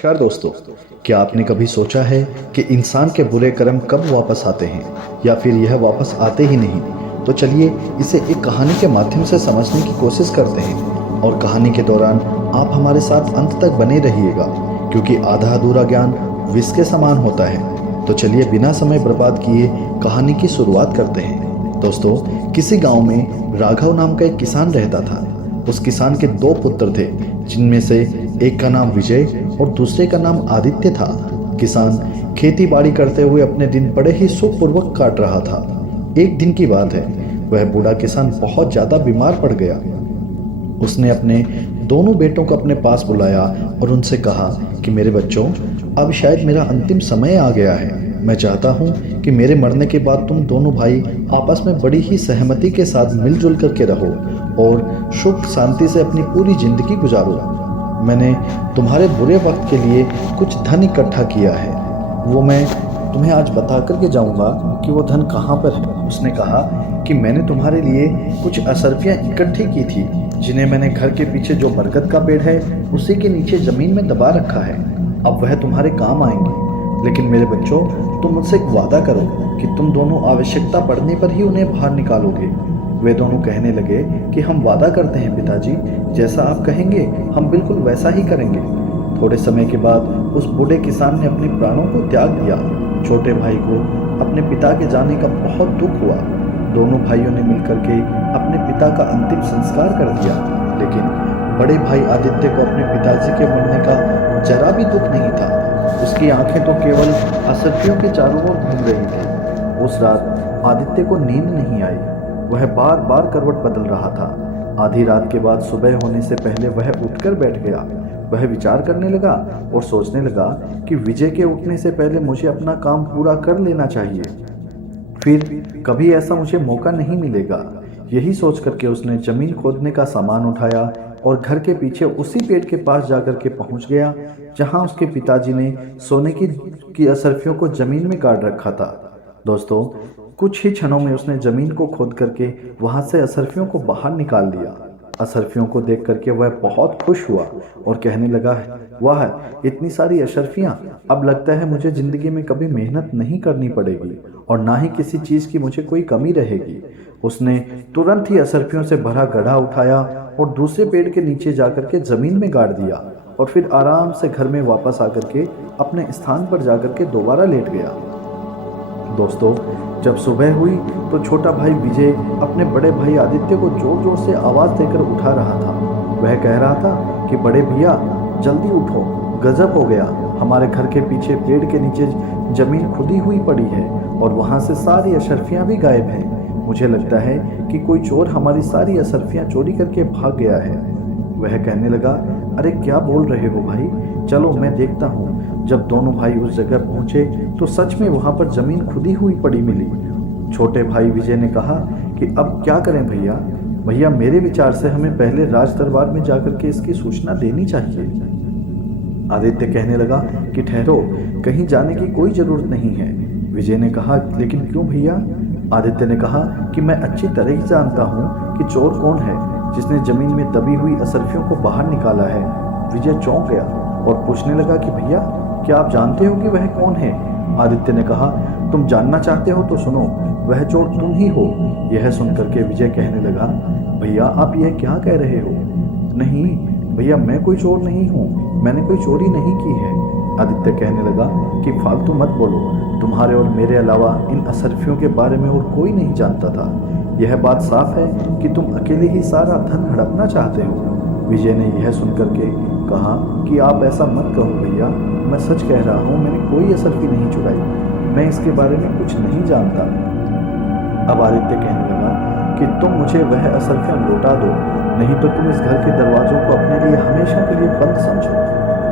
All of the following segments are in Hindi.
नमस्कार दोस्तों। क्या आपने कभी सोचा है कि इंसान के बुरे कर्म कब वापस आते हैं या फिर यह वापस आते ही नहीं? तो चलिए इसे एक कहानी के माध्यम से समझने की कोशिश करते हैं और कहानी के दौरान आप हमारे साथ अंत तक बने रहिएगा, क्योंकि आधा अधूरा ज्ञान विष के समान होता है। तो चलिए बिना समय बर्बाद किए कहानी की शुरुआत करते हैं। दोस्तों, किसी गांव में राघव नाम का एक किसान रहता था। उस किसान के दो पुत्र थे, जिनमें से एक का नाम विजय और दूसरे का नाम आदित्य था। किसान खेती बाड़ी करते हुए अपने दिन बड़े ही सुखपूर्वक काट रहा था। एक दिन की बात है, वह बूढ़ा किसान बहुत ज्यादा बीमार पड़ गया। उसने अपने दोनों बेटों को अपने पास बुलाया और उनसे कहा कि मेरे बच्चों, अब शायद मेरा अंतिम समय आ गया है। मैं चाहता हूँ कि मेरे मरने के बाद तुम दोनों भाई आपस में बड़ी ही सहमति के साथ मिलजुल करके रहो और सुख शांति से अपनी पूरी जिंदगी गुजारो। मैंने तुम्हारे बुरे वक्त के लिए कुछ धन इकट्ठा किया है, वो मैं तुम्हें आज बता करके जाऊंगा कि वो धन कहाँ पर है। उसने कहा कि मैंने तुम्हारे लिए कुछ अशर्फियाँ इकट्ठी की थी, जिन्हें मैंने घर के पीछे जो बरगद का पेड़ है उसी के नीचे जमीन में दबा रखा है। अब वह तुम्हारे काम आएंगी। लेकिन मेरे बच्चों, तुम मुझसे एक वादा करो कि तुम दोनों आवश्यकता पड़ने पर ही उन्हें बाहर निकालोगे। वे दोनों कहने लगे कि हम वादा करते हैं पिताजी, जैसा आप कहेंगे हम बिल्कुल वैसा ही करेंगे। थोड़े समय के बाद उस बूढ़े किसान ने अपने प्राणों को त्याग दिया। छोटे भाई को अपने पिता के जाने का बहुत दुख हुआ। दोनों भाइयों ने मिलकर के अपने पिता का अंतिम संस्कार कर दिया, लेकिन बड़े भाई आदित्य को अपने पिताजी के मरने का जरा भी दुख नहीं था। उसकी आंखें तो केवल असरफियों के चारों ओर घूम रही थी। उस रात आदित्य को नींद नहीं आई। वह बार बार करवट बदल रहा था। आधी रात के बाद सुबह होने से पहले वह उठकर बैठ गया। वह विचार करने लगा और सोचने लगा कि विजय के उठने से पहले मुझे अपना काम पूरा कर लेना चाहिए, फिर कभी ऐसा मुझे मौका नहीं मिलेगा। यही सोच करके उसने जमीन खोदने का सामान उठाया और घर के पीछे उसी पेड़ के पास जाकर के पहुंच गया, जहां उसके पिताजी ने सोने की असरफियों को जमीन में गाड़ रखा था। दोस्तों, कुछ ही क्षणों में उसने जमीन को खोद करके वहां से असरफियों को बाहर निकाल लिया। असरफियों को देख करके वह बहुत खुश हुआ और कहने लगा, वाह, इतनी सारी अशरफियां! अब लगता है मुझे जिंदगी में कभी मेहनत नहीं करनी पड़ेगी और ना ही किसी चीज की मुझे कोई कमी रहेगी। उसने तुरंत ही असरफियों से भरा गड्ढा उठाया और दूसरे पेड़ के नीचे जाकर के जमीन में गाड़ दिया और फिर आराम से घर में वापस आकर के अपने स्थान पर जाकर के दोबारा लेट गया। दोस्तों, जब सुबह हुई तो छोटा भाई विजय अपने बड़े भाई आदित्य को जोर जोर से आवाज़ देकर उठा रहा था। वह कह रहा था कि बड़े भैया, जल्दी उठो, गजब हो गया। हमारे घर के पीछे पेड़ के नीचे जमीन खुदी हुई पड़ी है और वहाँ से सारी अशरफियाँ भी गायब हैं। मुझे लगता है कि कोई चोर हमारी सारी अशरफियाँ चोरी करके भाग गया है। वह कहने लगा, अरे क्या बोल रहे हो भाई, चलो मैं देखता हूँ। जब दोनों भाई उस जगह पहुंचे तो सच में वहां पर जमीन खुदी हुई पड़ी मिली। छोटे भाई विजय ने कहा कि अब क्या करें भैया? भैया, मेरे विचार से हमें पहले राज दरबार में जाकर के इसकी सूचना देनी चाहिए। आदित्य कहने लगा कि ठहरो, कहीं जाने की कोई जरूरत नहीं है। विजय ने कहा, लेकिन क्यों भैया? आदित्य ने कहा कि मैं अच्छी तरह से जानता हूँ कि चोर कौन है जिसने जमीन में दबी हुई असरफियों को बाहर निकाला है। विजय चौंक गया और पूछने लगा कि भैया, क्या आप जानते हो कि वह कौन है? आदित्य ने कहा, तुम जानना चाहते हो तो सुनो, वह चोर तुम ही हो। यह सुनकर के विजय कहने लगा, भैया आप यह क्या कह रहे हो? नहीं भैया, मैं कोई चोर नहीं हूँ, मैंने कोई चोरी नहीं की है। आदित्य कहने लगा कि फालतू मत बोलो, तुम्हारे और मेरे अलावा इन असरफियों के बारे में और कोई नहीं जानता था। यह बात साफ है कि तुम अकेले ही सारा धन हड़पना चाहते हो। विजय ने यह सुनकर के कहा कि आप ऐसा मत कहो भैया, मैं सच कह रहा हूँ, मैंने कोई असरफी नहीं चुराई, मैं इसके बारे में कुछ नहीं जानता। अब आदित्य कहने लगा कि तुम मुझे वह असरफियाँ लौटा दो, नहीं तो तुम इस घर के दरवाजों को अपने लिए हमेशा के लिए बंद समझो।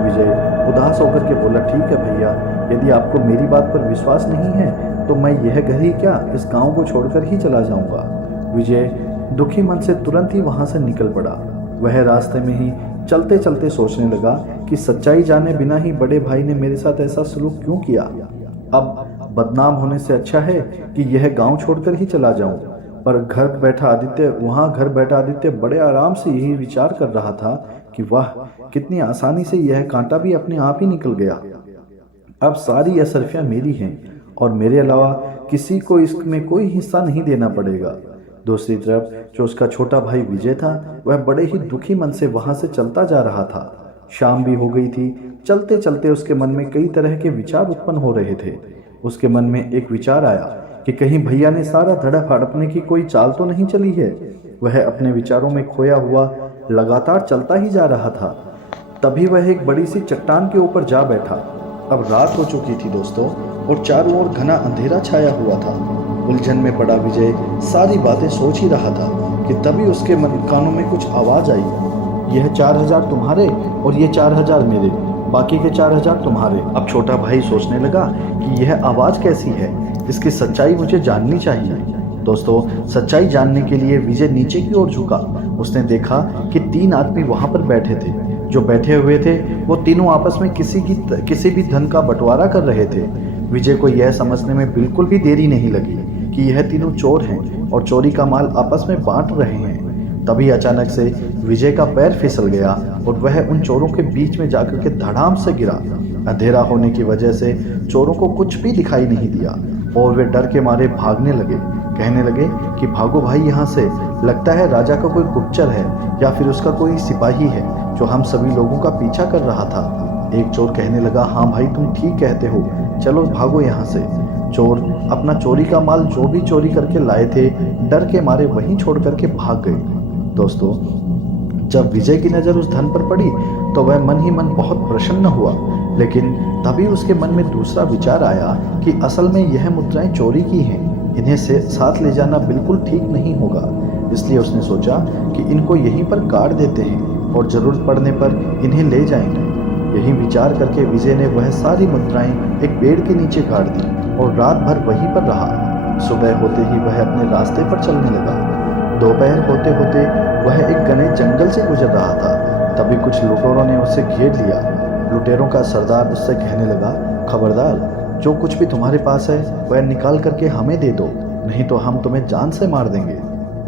विजय उदास होकर के बोला, ठीक है भैया, यदि आपको मेरी बात पर विश्वास नहीं है तो मैं यह घर ही क्या, इस गाँव को छोड़कर ही चला जाऊँगा। विजय दुखी मन से तुरंत ही वहाँ से निकल पड़ा। वह रास्ते में ही चलते चलते सोचने लगा कि सच्चाई जाने बिना ही बड़े भाई ने मेरे साथ ऐसा सलूक क्यों किया। अब बदनाम होने से अच्छा है कि यह गांव छोड़कर ही चला जाऊं। पर घर बैठा आदित्य बड़े आराम से यही विचार कर रहा था कि वाह, कितनी आसानी से यह कांटा भी अपने आप ही निकल गया। अब सारी असरफियाँ मेरी हैं और मेरे अलावा किसी को इसमें कोई हिस्सा नहीं देना पड़ेगा। दूसरी तरफ जो उसका छोटा भाई विजय था, वह बड़े ही दुखी मन से वहां से चलता जा रहा था। शाम भी हो गई थी। चलते चलते उसके मन में कई तरह के विचार उत्पन्न हो रहे थे। उसके मन में एक विचार आया कि कहीं भैया ने सारा धड़ा हड़पने की कोई चाल तो नहीं चली है। वह अपने विचारों में खोया हुआ लगातार चलता ही जा रहा था। तभी वह एक बड़ी सी चट्टान के ऊपर जा बैठा। अब रात हो चुकी थी दोस्तों, और चारों ओर घना अंधेरा छाया हुआ था। उलझन में पड़ा विजय सारी बातें सोच ही रहा था कि तभी उसके कानों में कुछ आवाज आई। यह 4000 तुम्हारे और ये 4000 मेरे, बाकी के 4000 तुम्हारे। अब छोटा भाई सोचने लगा कि यह आवाज कैसी है, इसकी सच्चाई मुझे जाननी चाहिए। दोस्तों, सच्चाई जानने के लिए विजय नीचे की ओर झुका। उसने देखा कि 3 आदमी वहां पर बैठे थे। जो बैठे हुए थे वो तीनों आपस में किसी भी धन का बंटवारा कर रहे थे। विजय को यह समझने में बिल्कुल भी देरी नहीं लगी कि यह तीनों चोर हैं और चोरी का माल आपस में बांट रहे हैं। तभी अचानक से विजय का पैर फिसल गया और वह उन चोरों के बीच में जाकर के धड़ाम से गिरा। अंधेरा होने की वजह से चोरों को कुछ भी दिखाई नहीं दिया और वे डर के मारे भागने लगे। कहने लगे कि भागो भाई यहाँ से, लगता है राजा का कोई गुप्तचर है या फिर उसका कोई सिपाही है जो हम सभी लोगों का पीछा कर रहा था। एक चोर कहने लगा, हाँ भाई तुम ठीक कहते हो, चलो भागो यहाँ से। चोर अपना चोरी का माल जो भी चोरी करके लाए थे डर के मारे वहीं छोड़ करके भाग गए। दोस्तों, जब विजय की नज़र उस धन पर पड़ी तो वह मन ही मन बहुत प्रसन्न हुआ, लेकिन तभी उसके मन में दूसरा विचार आया कि असल में यह मुद्राएं चोरी की हैं, इन्हें साथ ले जाना बिल्कुल ठीक नहीं होगा। इसलिए उसने सोचा कि इनको यहीं पर गाड़ देते हैं और ज़रूरत पड़ने पर इन्हें ले जाएंगे। यही विचार करके विजय ने वह सारी मुद्राएं एक पेड़ के नीचे गाड़ दी और रात भर वहीं पर रहा। सुबह होते ही वह अपने रास्ते पर चलने लगा। दोपहर होते होते वह एक घने जंगल से गुजर रहा था। तभी कुछ लुटेरों ने उसे घेर लिया। लुटेरों का सरदार उससे कहने लगा, खबरदार, जो कुछ भी तुम्हारे पास है वह निकाल करके हमें दे दो, नहीं तो हम तुम्हें जान से मार देंगे।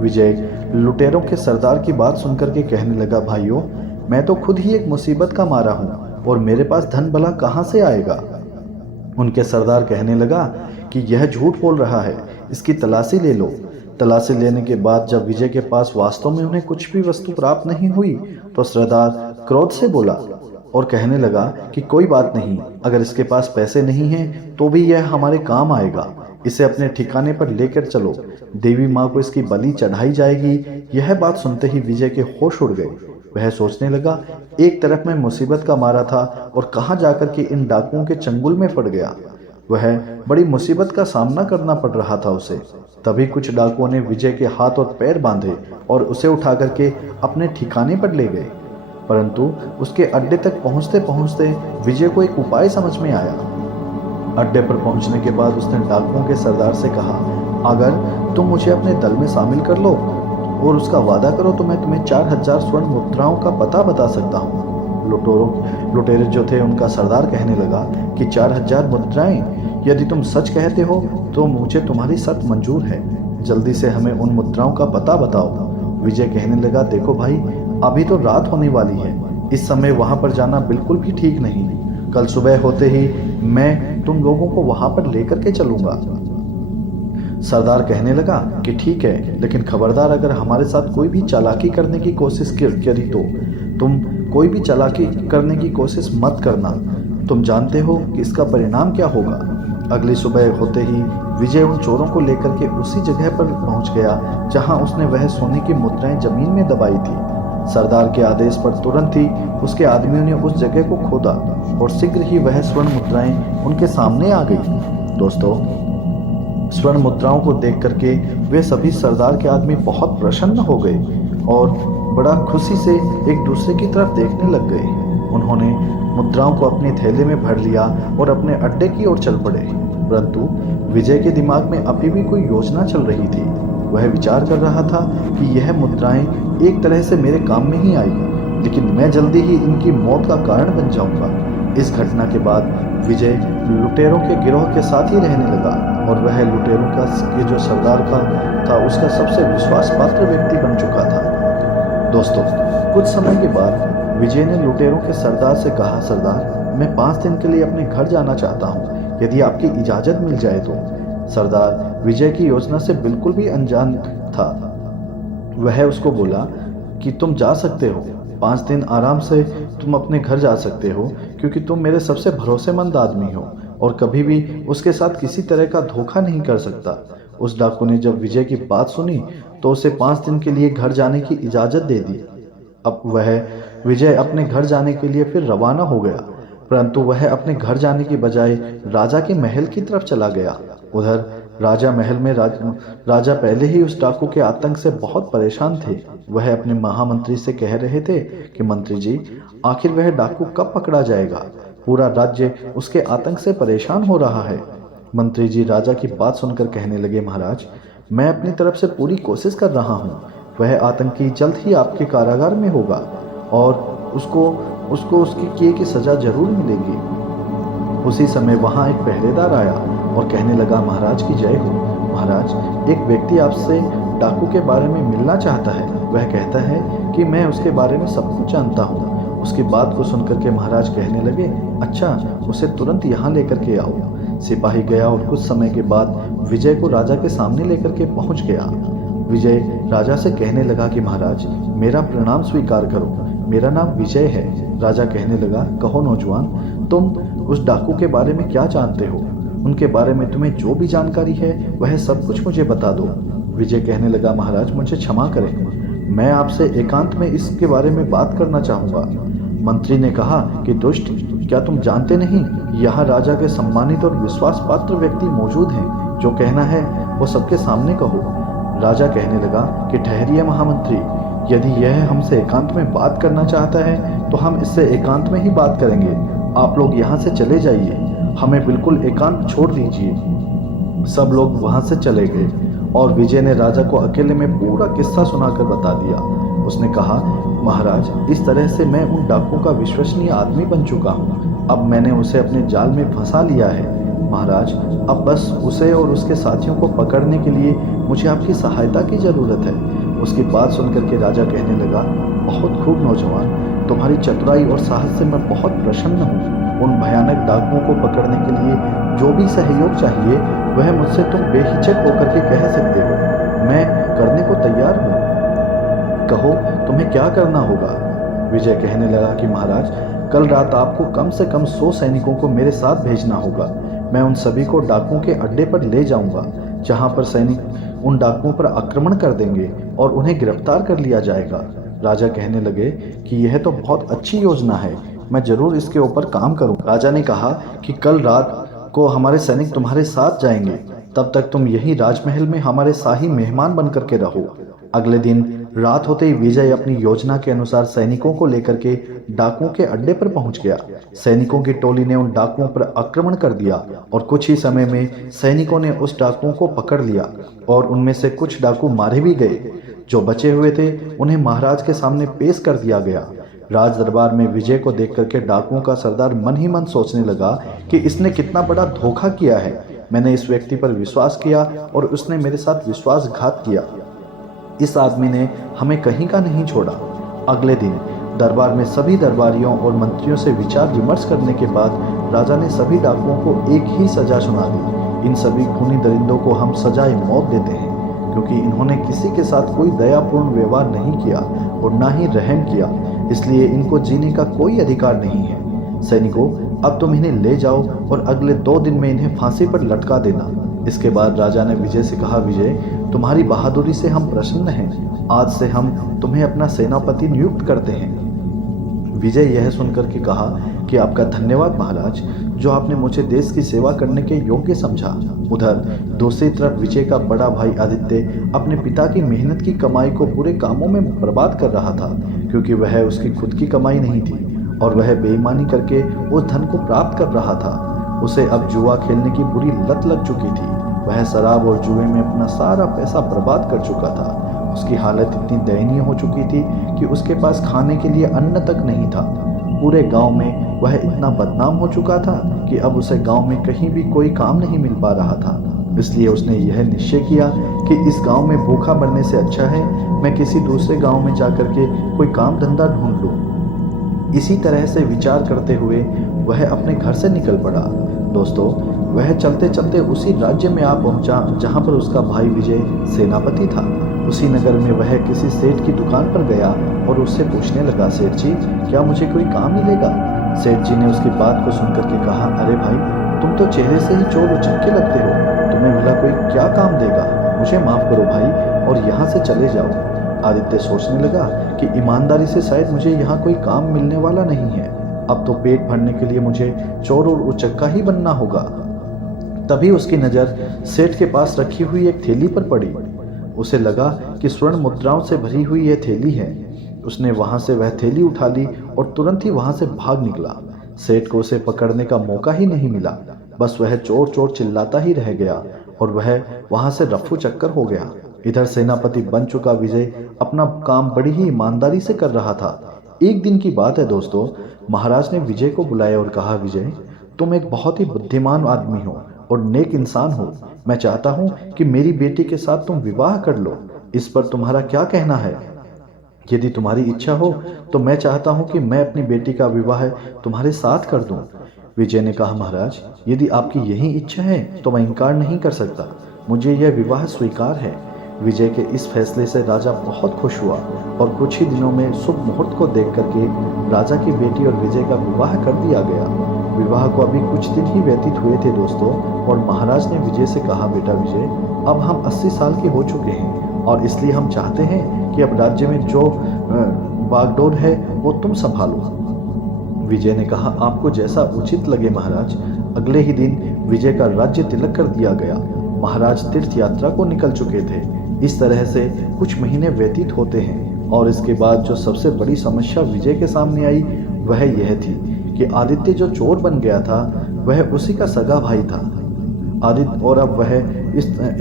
विजय लुटेरों के सरदार की बात सुनकर के कहने लगा, भाइयों, मैं तो खुद ही एक मुसीबत का मारा हूँ और मेरे पास धन भला कहाँ से आएगा। उनके सरदार कहने लगा कि यह झूठ बोल रहा है, इसकी तलाशी ले लो। तलाशी लेने के बाद जब विजय के पास वास्तव में उन्हें कुछ भी वस्तु प्राप्त नहीं हुई तो सरदार क्रोध से बोला और कहने लगा कि कोई बात नहीं, अगर इसके पास पैसे नहीं हैं तो भी यह हमारे काम आएगा। इसे अपने ठिकाने पर लेकर चलो, देवी माँ को इसकी बलि चढ़ाई जाएगी। यह बात सुनते ही विजय के होश उड़ गए। वह सोचने लगा, एक तरफ मैं मुसीबत का मारा था और कहाँ जाकर के इन डाकुओं के चंगुल में पड़ गया। वह बड़ी मुसीबत का सामना करना पड़ रहा था उसे। तभी कुछ डाकुओं ने विजय के हाथ और पैर बांधे और उसे उठा करके अपने ठिकाने पर ले गए। परंतु उसके अड्डे तक पहुंचते पहुंचते विजय को एक उपाय समझ में आया। अड्डे पर पहुंचने के बाद उसने डाकुओं के सरदार से कहा, अगर तुम मुझे अपने दल में शामिल कर लो और उसका वादा करो तो मैं तुम्हें 4000 स्वर्ण मुद्राओं का पता बता सकता हूँ। लुटेरे जो थे उनका सरदार कहने लगा कि 4000 मुद्राएं, यदि तुम सच कहते हो तो मुझे तुम्हारी शर्त मंजूर है, जल्दी से हमें उन मुद्राओं का पता बताओ। विजय कहने लगा, देखो भाई, अभी तो रात होने वाली है, इस समय वहां पर जाना बिल्कुल भी ठीक नहीं। कल सुबह होते ही मैं तुम लोगों को वहां पर लेकर के चलूंगा। सरदार कहने लगा कि ठीक है, लेकिन खबरदार, अगर हमारे साथ कोई भी चालाकी करने की कोशिश करी तो तुम कोई भी चालाकी करने की कोशिश मत करना। तुम जानते हो कि इसका परिणाम क्या होगा। अगली सुबह होते ही विजय उन चोरों को लेकर के उसी जगह पर पहुंच गया जहां उसने वह सोने की मुद्राएं जमीन में दबाई थी। सरदार के आदेश पर तुरंत ही उसके आदमियों ने उस जगह को खोदा और शीघ्र ही वह स्वर्ण मुद्राएं उनके सामने आ गई। दोस्तों, स्वर्ण मुद्राओं को देख करके वे सभी सरदार के आदमी बहुत प्रसन्न हो गए और बड़ा खुशी से एक दूसरे की तरफ देखने लग गए। उन्होंने मुद्राओं को अपने थैले में भर लिया और अपने अड्डे की ओर चल पड़े। परंतु विजय के दिमाग में अभी भी कोई योजना चल रही थी। वह विचार कर रहा था कि यह मुद्राएं एक तरह से मेरे काम में ही आएगी, लेकिन मैं जल्दी ही इनकी मौत का कारण बन जाऊंगा। इस घटना के बाद विजय लुटेरों के गिरोह के साथ ही रहने लगा और वह लुटेरों का जो सरदार था उसका सबसे विश्वास पात्र व्यक्ति बन चुका था। दोस्तों, कुछ समय के बाद विजय ने लुटेरों के सरदार से कहा, सरदार, मैं 5 दिन के लिए अपने घर जाना चाहता हूँ, यदि आपकी इजाज़त मिल जाए तो। सरदार विजय की योजना से बिल्कुल भी अनजान था। वह उसको बोला कि तुम जा सकते हो, 5 दिन आराम से तुम अपने घर जा सकते हो, क्योंकि तुम मेरे सबसे भरोसेमंद आदमी हो और कभी भी उसके साथ किसी तरह का धोखा नहीं कर सकता। उस डाकू ने जब विजय की बात सुनी तो उसे 5 दिन के लिए घर जाने की इजाज़त दे दी। अब वह विजय अपने घर जाने के लिए फिर रवाना हो गया, परंतु वह अपने घर जाने की बजाय राजा के महल की तरफ चला गया। उधर राजा महल में राजा पहले ही उस डाकू के आतंक से बहुत परेशान थे। वह अपने महामंत्री से कह रहे थे कि मंत्री जी, आखिर वह डाकू कब पकड़ा जाएगा? पूरा राज्य उसके आतंक से परेशान हो रहा है। मंत्री जी राजा की बात सुनकर कहने लगे, महाराज, मैं अपनी तरफ से पूरी कोशिश कर रहा हूँ। वह आतंकी जल्द ही आपके कारागार में होगा और उसको उसकी किए की सज़ा जरूर मिलेगी। उसी समय वहाँ एक पहरेदार आया और कहने लगा, महाराज की जय हो। महाराज, एक व्यक्ति आपसे डाकू के बारे में मिलना चाहता है। वह कहता है कि मैं उसके बारे में सब कुछ जानता हूँ। उसकी बात को सुनकर के महाराज कहने लगे, अच्छा, उसे तुरंत यहाँ लेकर के आओ। सिपाही गया और कुछ समय के बाद विजय को राजा के सामने लेकर के पहुँच गया। विजय राजा से कहने लगा कि महाराज, मेरा प्रणाम स्वीकार करो, मेरा नाम विजय है। राजा कहने लगा, कहो नौजवान, तुम उस डाकू के बारे में क्या जानते हो? उनके बारे में तुम्हें जो भी जानकारी है वह सब कुछ मुझे बता दो। विजय कहने लगा, महाराज, मुझे क्षमा करें, मैं आपसे एकांत में इसके बारे में बात करना चाहूँगा। मंत्री ने कहा कि दुष्ट, क्या तुम जानते नहीं, यहाँ राजा के सम्मानित और विश्वास पात्र व्यक्ति मौजूद हैं। जो कहना है वो सबके सामने कहो। राजा कहने लगा कि ठहरिए महामंत्री, यदि यह हमसे एकांत में बात करना चाहता है तो हम इससे एकांत में ही बात करेंगे। आप लोग यहाँ से चले जाइए, हमें बिल्कुल एकांत छोड़ दीजिए। सब लोग वहाँ से चले गए और विजय ने राजा को अकेले में पूरा किस्सा सुनाकर बता दिया। उसने कहा, महाराज, इस तरह से मैं उन डाकुओं का विश्वसनीय आदमी बन चुका हूँ। अब मैंने उसे अपने जाल में फंसा लिया है। महाराज, अब बस उसे और उसके साथियों को पकड़ने के लिए मुझे आपकी सहायता की ज़रूरत है। उसकी बात सुनकर के राजा कहने लगा, बहुत खूब नौजवान, तुम्हारी चतुराई और साहस से मैं बहुत प्रसन्न हूँ। उन भयानक डाकुओं को पकड़ने के लिए जो भी सहयोग चाहिए वह मुझसे तुम बेहिचक होकर के कह सकते हो। मैं करने को तैयार हूँ। कहो, तुम्हें क्या करना होगा? विजय कहने लगा कि महाराज, कल रात आपको कम से कम 100 सैनिकों को मेरे साथ भेजना होगा। मैं उन सभी को डाकुओं के अड्डे पर ले जाऊंगा, जहां पर सैनिक उन डाकुओं पर आक्रमण कर देंगे और उन्हें गिरफ्तार कर लिया जाएगा। राजा कहने लगे कि यह तो बहुत अच्छी योजना है, मैं जरूर इसके ऊपर काम करूंगा। राजा ने कहा कि कल रात को हमारे सैनिक तुम्हारे साथ जाएंगे, तब तक तुम यही राजमहल में हमारे शाही मेहमान बन करके रहो। अगले दिन रात होते ही विजय अपनी योजना के अनुसार सैनिकों को लेकर के डाकुओं के अड्डे पर पहुंच गया। सैनिकों की टोली ने उन डाकुओं पर आक्रमण कर दिया और कुछ ही समय में सैनिकों ने उस डाकुओं को पकड़ लिया और उनमें से कुछ डाकू मारे भी गए। जो बचे हुए थे उन्हें महाराज के सामने पेश कर दिया गया। राज दरबार में विजय को देख करके डाकुओं का सरदार मन ही मन सोचने लगा कि इसने कितना बड़ा धोखा किया है। मैंने इस व्यक्ति पर विश्वास किया और उसने मेरे साथ विश्वासघात किया। इस आदमी ने हमें कहीं का नहीं छोड़ा। अगले दिन दरबार में सभी दरबारियों और मंत्रियों से विचार विमर्श करने के बाद राजा ने सभी डाकुओं को एक ही सजा सुना दी। इन सभी खूनी दरिंदों को हम सजाए मौत देते हैं, क्योंकि इन्होंने किसी के साथ कोई दयापूर्ण व्यवहार नहीं किया और ना ही रहम किया, इसलिए इनको जीने का कोई अधिकार नहीं है। सैनिकों, अब तुम इन्हें ले जाओ और अगले 2 दिन में इन्हें फांसी पर लटका देना। इसके बाद राजा ने विजय से कहा, विजय, तुम्हारी बहादुरी से हम प्रसन्न हैं। आज से हम तुम्हें अपना सेनापति नियुक्त करते हैं। विजय यह सुनकर के कहा कि आपका धन्यवाद महाराज, जो आपने मुझे देश की सेवा करने के योग्य समझा। उधर दूसरी तरफ विजय का बड़ा भाई आदित्य अपने पिता की मेहनत की कमाई को बुरे कामों में बर्बाद कर रहा था, क्योंकि वह उसकी खुद की कमाई नहीं थी और वह बेईमानी करके उस धन को प्राप्त कर रहा था। उसे अब जुआ खेलने की बुरी लत लग चुकी थी। वह शराब और जुए में अपना सारा पैसा बर्बाद कर चुका था। उसकी हालत इतनी दयनीय हो चुकी थी कि उसके पास खाने के लिए अन्न तक नहीं था। पूरे गांव में वह इतना बदनाम हो चुका था कि अब उसे गांव में कहीं भी कोई काम नहीं मिल पा रहा था। इसलिए उसने यह निश्चय किया कि इस गांव में भूखा मरने से अच्छा है मैं किसी दूसरे गांव में जाकर के कोई काम धंधा ढूंढ लूँ। इसी तरह से विचार करते हुए वह अपने घर से निकल पड़ा। दोस्तों, वह चलते चलते उसी राज्य में आ पहुंचा जहां पर उसका भाई विजय सेनापति था। उसी नगर में वह किसी सेठ की दुकान पर गया और उससे पूछने लगा, सेठ जी, क्या मुझे कोई काम मिलेगा? सेठ जी ने उसकी बात को सुनकर के कहा, अरे भाई, तुम तो चेहरे से ही चोर उचक्के लगते हो, तुम्हें भला कोई क्या काम देगा? मुझे माफ़ करो भाई और यहाँ से चले जाओ। आदित्य सोचने लगा कि ईमानदारी से शायद मुझे यहाँ कोई काम मिलने वाला नहीं है। अब तो पेट भरने के लिए मुझे चोर और उचक्का ही बनना होगा। तभी उसकी नज़र सेठ के पास रखी हुई एक थैली पर पड़ी। उसे लगा कि स्वर्ण मुद्राओं से भरी हुई यह थैली है। उसने वहां से वह थैली उठा ली और तुरंत ही वहां से भाग निकला। सेठ को उसे पकड़ने का मौका ही नहीं मिला। बस वह चोर चोर चिल्लाता ही रह गया और वह वहां से रफू चक्कर हो गया। इधर सेनापति बन चुका विजय अपना काम बड़ी ही ईमानदारी से कर रहा था। एक दिन की बात है दोस्तों, महाराज ने विजय को बुलाया और कहा, विजय, तुम एक बहुत ही बुद्धिमान आदमी हो और नेक इंसान हो। मैं चाहता हूँ कि मेरी बेटी के साथ तुम विवाह कर लो। इस पर तुम्हारा क्या कहना है? यदि तुम्हारी इच्छा हो तो मैं चाहता हूँ कि मैं अपनी बेटी का विवाह तुम्हारे साथ कर दूं। विजय ने कहा, महाराज, यदि आपकी यही इच्छा है तो मैं इनकार नहीं कर सकता। मुझे यह विवाह स्वीकार है। विजय के इस फैसले से राजा बहुत खुश हुआ और कुछ ही दिनों में शुभ मुहूर्त को देख करके राजा की बेटी और विजय का विवाह कर दिया गया। विवाह को अभी कुछ दिन ही व्यतीत हुए थे दोस्तों, और महाराज ने विजय से कहा, बेटा विजय, अब हम 80 साल के हो चुके हैं और इसलिए हम चाहते हैं कि अब राज्य में जो बागडोर है वो तुम संभालो। विजय ने कहा, आपको जैसा उचित लगे महाराज। अगले ही दिन विजय का राज्य तिलक कर दिया गया। महाराज तीर्थ यात्रा को निकल चुके थे। इस तरह से कुछ महीने व्यतीत होते हैं और इसके बाद जो सबसे बड़ी समस्या विजय के सामने आई वह यह थी कि आदित्य जो चोर बन गया था वह उसी का सगा भाई था। आदित्य और अब वह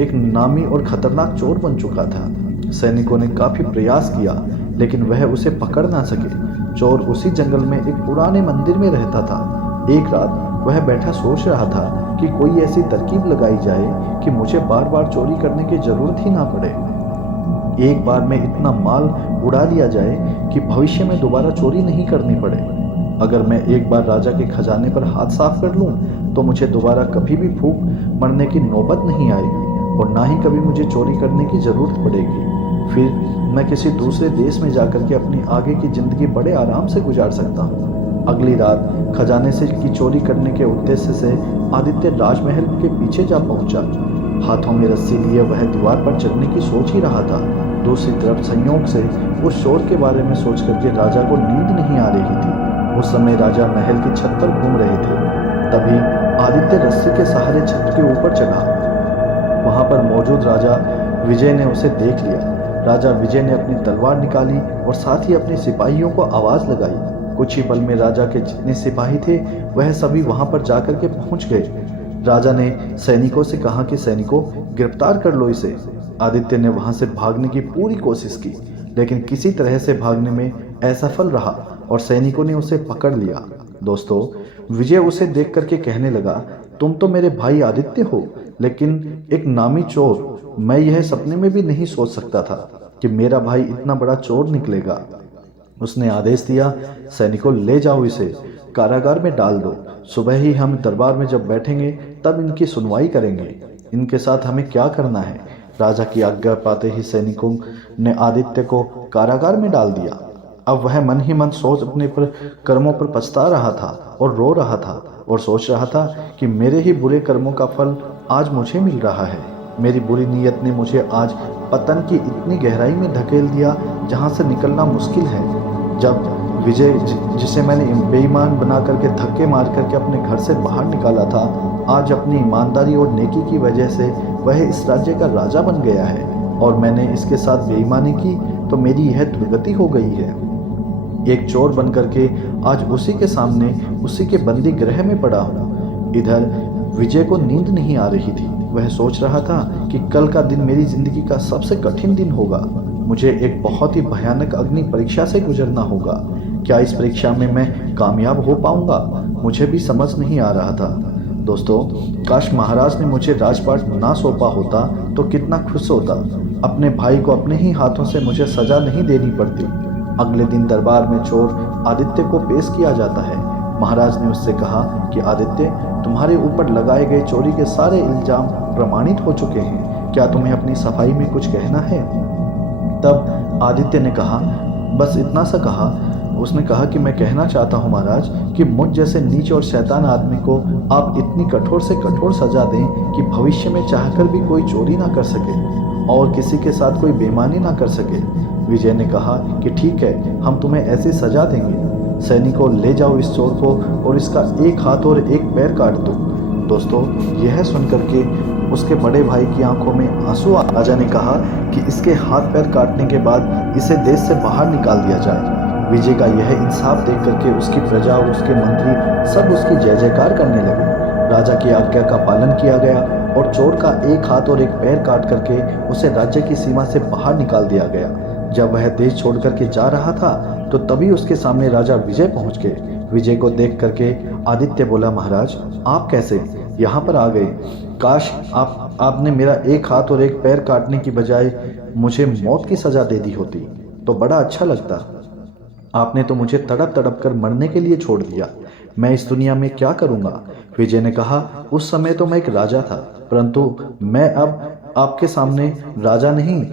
एक नामी और खतरनाक चोर बन चुका था। सैनिकों ने काफी प्रयास किया लेकिन वह उसे पकड़ ना सके। चोर उसी जंगल में एक पुराने मंदिर में रहता था। एक रात वह बैठा सोच रहा था कि कोई ऐसी तरकीब लगाई जाए कि मुझे बार बार चोरी करने की जरूरत ही ना पड़े। एक बार में इतना माल उड़ा लिया जाए कि भविष्य में दोबारा चोरी नहीं करनी पड़े। अगर मैं एक बार राजा के खजाने पर हाथ साफ कर लूं तो मुझे दोबारा कभी भी भूख मरने की नौबत नहीं आएगी और ना ही कभी मुझे चोरी करने की जरूरत पड़ेगी। फिर मैं किसी दूसरे देश में जाकर के अपनी आगे की जिंदगी बड़े आराम से गुजार सकता हूँ। अगली रात खजाने से की चोरी करने के उद्देश्य से आदित्य राजमहल के पीछे जा पहुंचा। हाथों में रस्सी लिए वह दीवार पर चढ़ने की सोच ही रहा था। दूसरी तरफ संयोग से उस चोर के बारे में सोच करके राजा को नींद नहीं आ रही थी। उस समय राजा महल की छत पर घूम रहे थे। तभी आदित्य रस्सी के सहारे छत के ऊपर चढ़ा। वहां पर मौजूद राजा विजय ने उसे देख लिया। राजा विजय ने अपनी तलवार निकाली और साथ ही अपने सिपाहियों को आवाज लगाई। कुछ ही पल में राजा के जितने सिपाही थे वह सभी वहां पर जाकर के पहुंच गए। राजा ने सैनिकों से कहा कि सैनिकों, गिरफ्तार कर लो इसे। आदित्य ने वहां से भागने की पूरी कोशिश की लेकिन किसी तरह से भागने में असफल रहा और सैनिकों ने उसे पकड़ लिया। दोस्तों, विजय उसे देख करके कहने लगा, तुम तो मेरे भाई आदित्य हो लेकिन एक नामी चोर। मैं यह सपने में भी नहीं सोच सकता था कि मेरा भाई इतना बड़ा चोर निकलेगा। उसने आदेश दिया, सैनिकों, ले जाओ इसे कारागार में डाल दो। सुबह ही हम दरबार में जब बैठेंगे तब इनकी सुनवाई करेंगे। इनके साथ हमें क्या करना है। राजा की आज्ञा पाते ही सैनिकों ने आदित्य को कारागार में डाल दिया। अब वह मन ही मन सोच अपने पर कर्मों पर पछता रहा था और रो रहा था और सोच रहा था कि मेरे ही बुरे कर्मों का फल आज मुझे मिल रहा है। मेरी बुरी नीयत ने मुझे आज पतन की इतनी गहराई में धकेल दिया जहां से निकलना मुश्किल है। जब विजय, जिसे मैंने बेईमान बना करके धक्के मार करके अपने घर से बाहर निकाला था, आज अपनी ईमानदारी और नेकी की वजह से वह इस राज्य का राजा बन गया है और मैंने इसके साथ बेईमानी की तो मेरी यह दुर्गति हो गई है। एक चोर बन करके आज उसी के सामने उसी के बंदी गृह में पड़ा हूँ। इधर विजय को नींद नहीं आ रही थी। वह सोच रहा था कि कल का दिन मेरी जिंदगी का सबसे कठिन दिन होगा। मुझे एक बहुत ही भयानक अग्नि परीक्षा से गुजरना होगा। क्या इस परीक्षा में मैं कामयाब हो पाऊंगा? मुझे भी समझ नहीं आ रहा था। दोस्तों, काश महाराज ने मुझे राजपाट ना सौंपा होता तो कितना खुश होता। अपने भाई को अपने ही हाथों से मुझे सजा नहीं देनी पड़ती। अगले दिन दरबार में चोर आदित्य को पेश किया जाता है। महाराज ने उससे कहा कि आदित्य, तुम्हारे ऊपर लगाए गए चोरी के सारे इल्जाम प्रमाणित हो चुके हैं, क्या तुम्हें अपनी सफाई में कुछ कहना है? तब आदित्य ने कहा, बस इतना सा कहा। उसने कहा कि मैं कहना चाहता हूँ महाराज कि मुझ जैसे नीच और शैतान आदमी को आप इतनी कठोर से कठोर सजा दें कि भविष्य में चाहकर भी कोई चोरी ना कर सके और किसी के साथ कोई बेईमानी ना कर सके। विजय ने कहा कि ठीक है, हम तुम्हें ऐसी सजा देंगे। सैनिकों, ले जाओ इस चोर को और इसका एक हाथ और एक पैर काट दो। दोस्तों, यह सुनकर के उसके बड़े भाई की आंखों में आंसू आ। राजा ने कहा कि इसके हाथ पैर काटने के बाद इसे देश से बाहर निकाल दिया जाए। विजय का यह इंसाफ देख करके उसकी प्रजा और उसके मंत्री सब उसकी जय जयकार करने लगे। राजा की आज्ञा का पालन किया गया और चोर का एक हाथ और एक पैर काट करके उसे राज्य की सीमा से बाहर निकाल दिया गया। जब वह देश छोड़ करके जा रहा था तो तभी उसके सामने राजा विजय पहुंच गए। विजय को देख करके आदित्य बोला, महाराज आप कैसे यहाँ पर आ गए? काश आपने मेरा एक हाथ और एक पैर काटने की बजाय मुझे मौत की सजा दे दी होती तो बड़ा अच्छा लगता। आपने तो मुझे तड़प तड़प कर मरने के लिए छोड़ दिया। मैं इस दुनिया में क्या करूँगा? विजय ने कहा, उस समय तो मैं एक राजा था, परंतु मैं अब आपके सामने राजा नहीं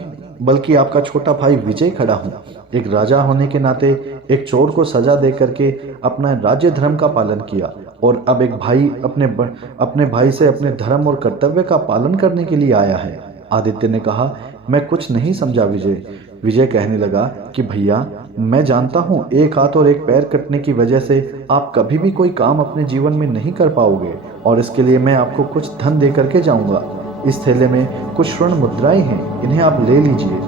बल्कि आपका छोटा भाई विजय खड़ा हूँ। एक राजा होने के नाते एक चोर को सजा दे करके अपना राज्य धर्म का पालन किया और अब एक भाई अपने भाई से अपने धर्म और कर्तव्य का पालन करने के लिए आया है। आदित्य ने कहा, मैं कुछ नहीं समझा विजय। विजय कहने लगा कि भैया, मैं जानता हूँ एक हाथ और एक पैर कटने की वजह से आप कभी भी कोई काम अपने जीवन में नहीं कर पाओगे और इसके लिए मैं आपको कुछ धन दे करके जाऊँगा। इस थैले में कुछ स्वर्ण मुद्राएं हैं, इन्हें आप ले लीजिए,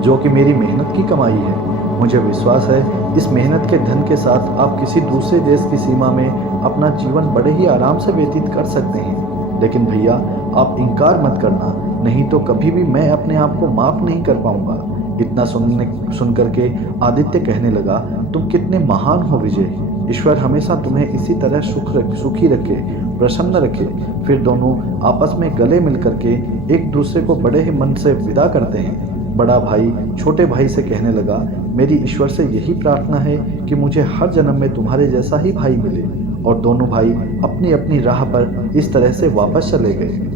जो कि मेरी मेहनत की कमाई है। मुझे विश्वास है इस मेहनत के धन के साथ आप किसी दूसरे देश की सीमा में अपना जीवन बड़े ही आराम से व्यतीत कर सकते हैं। लेकिन भैया, आप इनकार मत करना, नहीं तो कभी भी मैं अपने आप को माफ नहीं कर पाऊंगा। इतना सुन करके आदित्य कहने लगा, तुम कितने महान हो विजय। ईश्वर हमेशा तुम्हें इसी तरह सुखी रखे, प्रसन्न रखे। फिर दोनों आपस में गले मिल करके एक दूसरे को बड़े ही मन से विदा करते हैं। बड़ा भाई छोटे भाई से कहने लगा, मेरी ईश्वर से यही प्रार्थना है कि मुझे हर जन्म में तुम्हारे जैसा ही भाई मिले। और दोनों भाई अपनी अपनी राह पर इस तरह से वापस चले गए।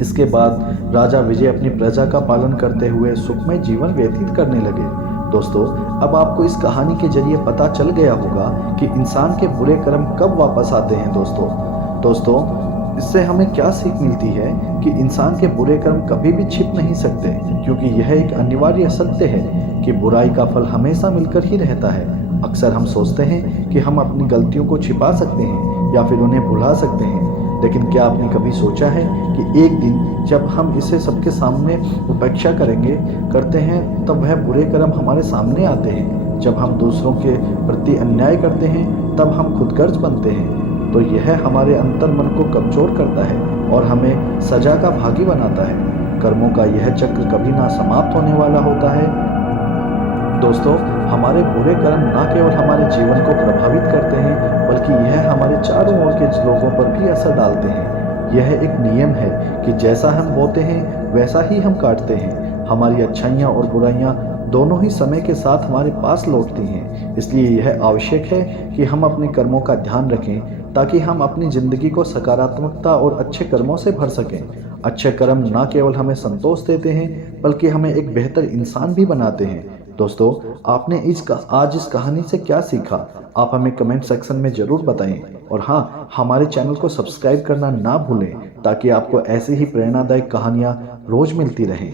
इसके बाद राजा विजय अपनी प्रजा का पालन करते हुए सुखमय जीवन व्यतीत करने लगे। दोस्तों, अब आपको इस कहानी के जरिए पता चल गया होगा कि इंसान के बुरे कर्म कब वापस आते हैं। दोस्तों, इससे हमें क्या सीख मिलती है कि इंसान के बुरे कर्म कभी भी छिप नहीं सकते, क्योंकि यह एक अनिवार्य सत्य है कि बुराई का फल हमेशा मिलकर ही रहता है। अक्सर हम सोचते हैं कि हम अपनी गलतियों को छिपा सकते हैं या फिर उन्हें भुला सकते हैं, लेकिन क्या आपने कभी सोचा है कि एक दिन जब हम इसे सबके सामने उपेक्षा करते हैं, तब वह बुरे कर्म हमारे सामने आते हैं। जब हम दूसरों के प्रति अन्याय करते हैं, तब हम खुदगर्ज बनते हैं। तो यह हमारे अंतर मन को कमजोर करता है और हमें सजा का भागी बनाता है। कर्मों का यह चक्र कभी ना समाप्त होने वाला होता है। दोस्तों, हमारे बुरे कर्म ना केवल हमारे जीवन को प्रभावित करते हैं, बल्कि यह हमारे चारों ओर के लोगों पर भी असर डालते हैं। यह एक नियम है कि जैसा हम बोते हैं वैसा ही हम काटते हैं। हमारी अच्छाइयाँ और बुराइयाँ दोनों ही समय के साथ हमारे पास लौटती हैं। इसलिए यह आवश्यक है कि हम अपने कर्मों का ध्यान रखें ताकि हम अपनी ज़िंदगी को सकारात्मकता और अच्छे कर्मों से भर सकें। अच्छे कर्म ना केवल हमें संतोष देते हैं, बल्कि हमें एक बेहतर इंसान भी बनाते हैं। दोस्तों, आपने आज इस कहानी से क्या सीखा? आप हमें कमेंट सेक्शन में ज़रूर बताएं। और हाँ, हमारे चैनल को सब्सक्राइब करना ना भूलें ताकि आपको ऐसी ही प्रेरणादायक कहानियाँ रोज़ मिलती रहें।